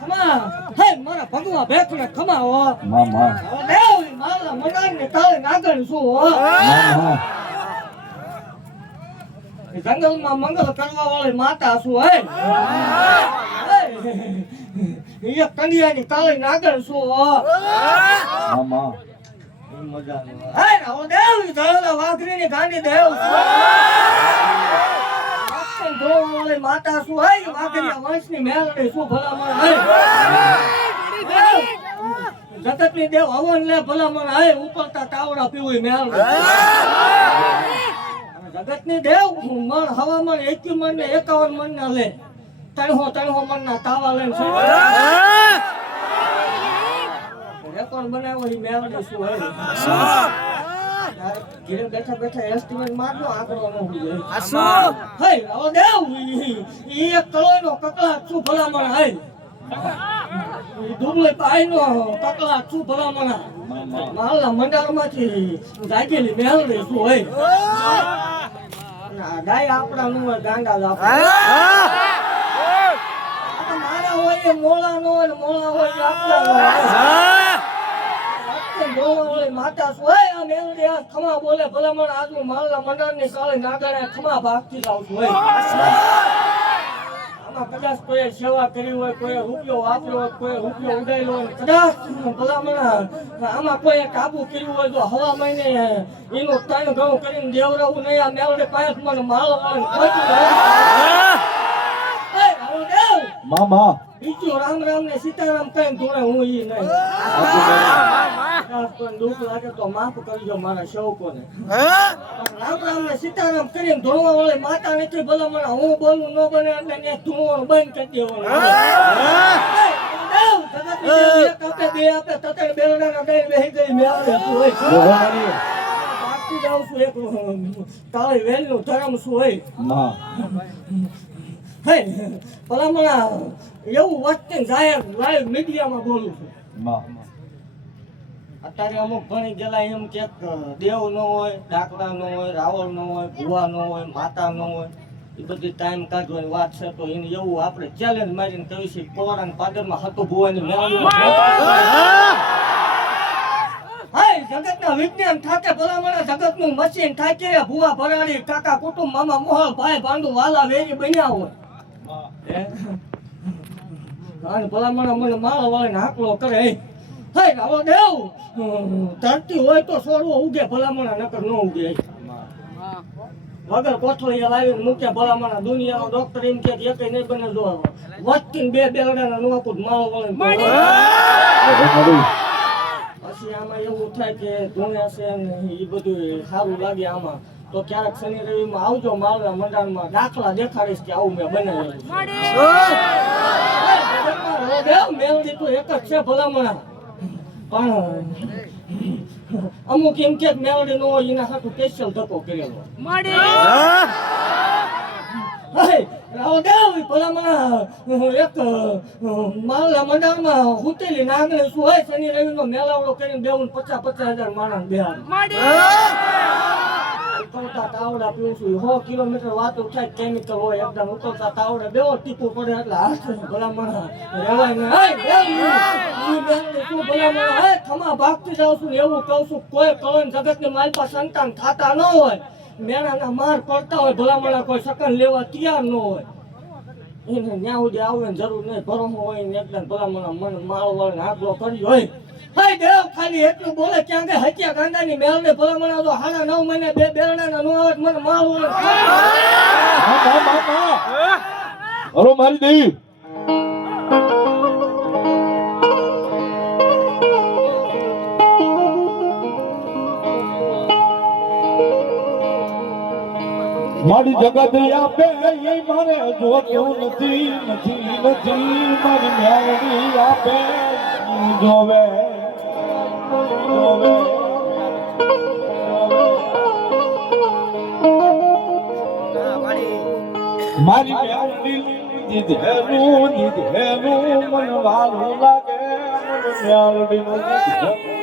ખમા હે મારા ભગવા ભેખને ખમા હો મામા દેવ મારા મનાને તાળે નાગણ છું હો જંગલમાં મંગલ કરવા વાળી માતા છું હે એક કન્યાની તાળે નાગણ છું હો મામા મજા હે ઓ દેવ ધરલા વાઘરીની ગાંડી દેવ વાળી માતા શું હે વાઘરીયા વંશની મેલડી શું ભલામણ હે જગતની દેવ હવન લે ભલામણ હે ઉપરતા તાવડા પીવું મેલડી જગતની દેવ મન હવામણ 21 મણ ને 51 મણ ના લે 300 મણ ના તાવા લે રેકોર્ડ બનાવ્યો ઈ મેલડી શું હે ઘરે બેઠા બેઠા એસ્ટિમેટ મારનો આંકડો ન હોય હે ઓ દેવ ઈ એક કલોયનો કકળા શું ભલામણ હે ડુબલે પાઈનો કકળા શું ભલામણ માલના મંડારમાંથી જાગેલી મેલડી શું હે ના ડાય આપડા નું ગાંડા લાપ મારા હોય મોળા નો મોળા હોય આપડા માતા સોય આ મેલડી આ ખમા બોલે ભલામણ આજુ માલના મંડળની કાળે નાગણે ખમા ભાગતી જાવ છું આમાં કદાચ કોઈ સેવા કરી હોય કોઈ રૂપિયો વાપર્યો હોય કોઈ રૂપિયો ઉડાડ્યો હોય કદાચ ભલામણ આમાં કોઈ કાબુ કર્યું હોય તો હવા મહિને એનું ત્રણ ઘઉં કરીને દેવરાવું નહીં આ મેલડી પાંચ મને માલ મામા બીજો રામ રામ ને સીતારામ કઈ ધોળે હું ઈ નહીં દુઃખ લાગે તો માફ કરજો મારા શોકોને રામ રામ ને સીતારામ કરીને ધોળવા વાળી માતા નથી ભલા હું બોલું ન બને એટલે ને ધોવાનું બંધ કરી દેવાનું બે આપે તતે બેલડાના દઈ બેહી ગઈ મેળે બાકી જાઉં છું એક તાળી વેલનું ધરમ શું હોય હે ભલામણા એવું વચ્ચે જાહેર લાઈવ મીડિયામાં બોલું છું અત્યારે અમુક ઘણી ગયેલા એમ કે દેવ ન હોય ડાકડા ન હોય રાવળ ન હોય ભુવા ન હોય માતા ન હોય એ બધી ટાઈમ કાઢવાની વાત છે તો એને એવું આપણે ચેલેન્જ મારીને કહ્યું છે કોરાન પાદરમાં હતું ભુવાની જગતના વિજ્ઞાન થાકે ભલામણા જગતનું મશીન થાકે ભુવા ભરાડી કાકા કુટુંબ મામા મોહલ ભાઈ ભાંડુ વાલા વેરી બન્યા હોય ભલામણા મને માળા વાળીને હાકલો કરે હે રાવો દેવ ધરતી હોય તો છોડવો ઉગે ભલામણા નકર ન ઉગે વગર કોથળીયા લાવીને મૂકે ભલામણા દુનિયાનો ડોક્ટર એમ કે એક નહીં બને જો વચ્ચે બે બેલડાના નોકુદ માળો વાળીને પછી આમાં એવું થાય કે ધૂણે છે ને એ બધું સારું લાગે આમાં તો ક્યારેક શનિ રવિમાં આવજો માળના મંડાણમાં દાખલા દેખાડીશ કે આવું મેં બનાવેલું મેલડી તો એક જ છે ભલામણા પણ અમુક એમ કે મેલડી નો હોય એના હાથું સ્પેશિયલ ધક્કો કરેલો ભલામણા એક માળના મંડાણમાં હુતેલી નાગણી શું હોય શનિ રવિનો મેલાવડો કરીને દેવું 50,000 માણસ બેહાડ ઉકળતા તાવડા પીવું છું 100 કિલોમીટર વાતો થાય કેમિકલ હોય એકદમ ઉકળતા તાવડા બેવો ટીપું પડે એટલે હાથ ભલામણા રેવાય ને તું ભલામણા હે ખમા ભાગતી જાઉં છું એવું કહું છું કોઈ કળન જગતની માલપા સંતાન ખાતા ન હોય મેણાના માર પડતા હોય ભલામણા કોઈ સકન લેવા તૈયાર ન હોય એને ન્યા સુધી આવે જરૂર નહીં ભરમો હોય ને એકદમ ભલામણા મન માળ વાળીને હાથલો કર્યો હોય હાય દેવ ખાલી એટલું બોલે ક્યાં કે હત્યા ગાંડાની મેલને ભલામણા તો 9.5 મહિને બે બેરણાના નો આવે મને માળ વાળે અરે મારી દેવી મારી જગત આપે એ મારે જો કેવું નથી મારી મેળવી આપે જોવે મારી મેળવી દીધેલું મન વાલું લાગે મેળવી